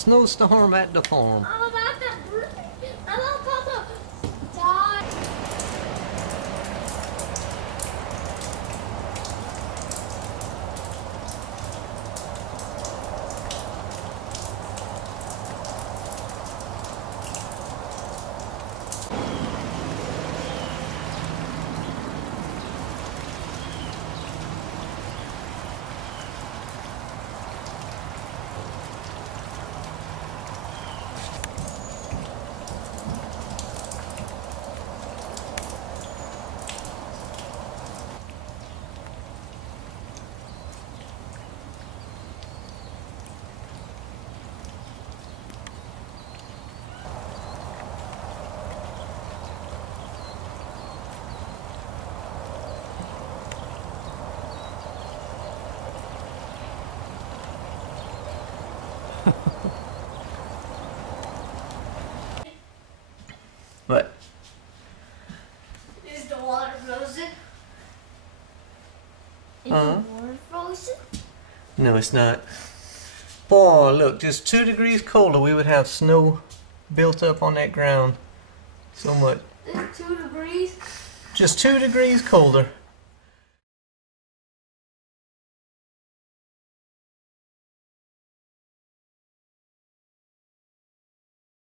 Snowstorm at the farm. I'm about to die. What? Is the water frozen? Is Uh-huh. the water frozen? No, it's not. Boy, look, just 2 degrees colder, we would have snow built up on that ground so much. It's 2 degrees. Just 2 degrees colder.